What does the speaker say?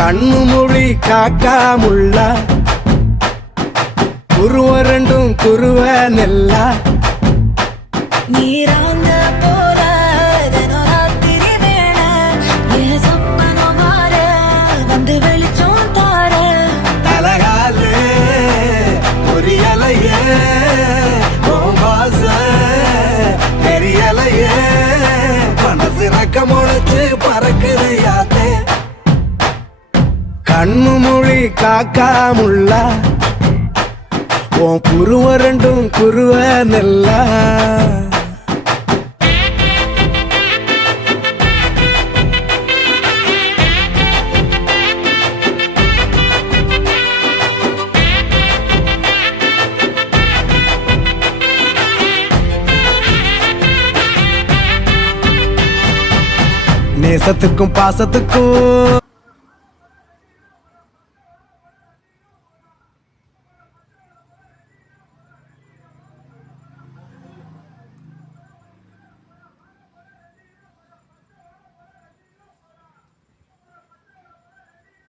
கண்ணு மொழி காக்காமுள்ள குருவ ரெண்டும் குருவ நெல்லா நீராங்க போல தினராத்திரி வேண என் சொப்பனம் மாற வந்து வெளிச்சம் தார தலகாலே பொரியலையே ஓம்பாச தெரியலையே மனசு ரக்க முளைச்சு பறக்குது யாத்தே கண்ணு மொழி காக்காமுள்ள உன் குருவ ரெண்டும் குருவ நெல்லா நேசத்துக்கும் பாசத்துக்கும்